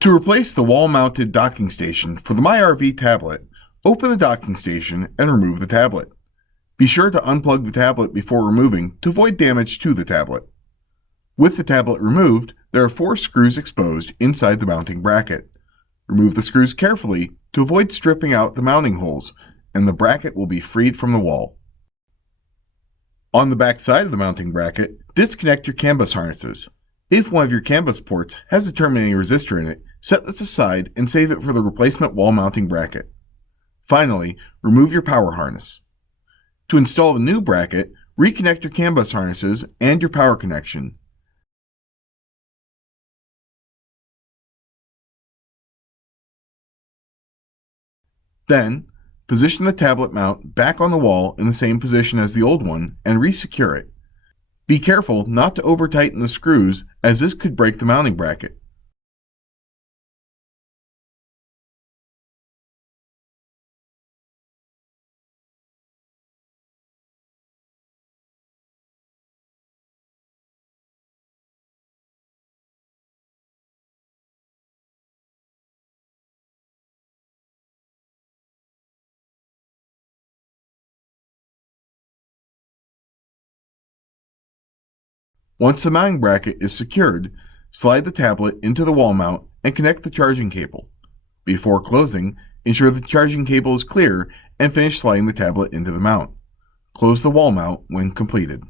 To replace the wall-mounted docking station for the MyRV tablet, open the docking station and remove the tablet. Be sure to unplug the tablet before removing to avoid damage to the tablet. With the tablet removed, there are 4 screws exposed inside the mounting bracket. Remove the screws carefully to avoid stripping out the mounting holes, and the bracket will be freed from the wall. On the back side of the mounting bracket, disconnect your CAN bus harnesses. If one of your CAN bus ports has a terminating resistor in it, set this aside and save it for the replacement wall mounting bracket. Finally, remove your power harness. To install the new bracket, reconnect your CAN bus harnesses and your power connection. Then, position the tablet mount back on the wall in the same position as the old one and re-secure it. Be careful not to over-tighten the screws, as this could break the mounting bracket. Once the mounting bracket is secured, slide the tablet into the wall mount and connect the charging cable. Before closing, ensure the charging cable is clear and finish sliding the tablet into the mount. Close the wall mount when completed.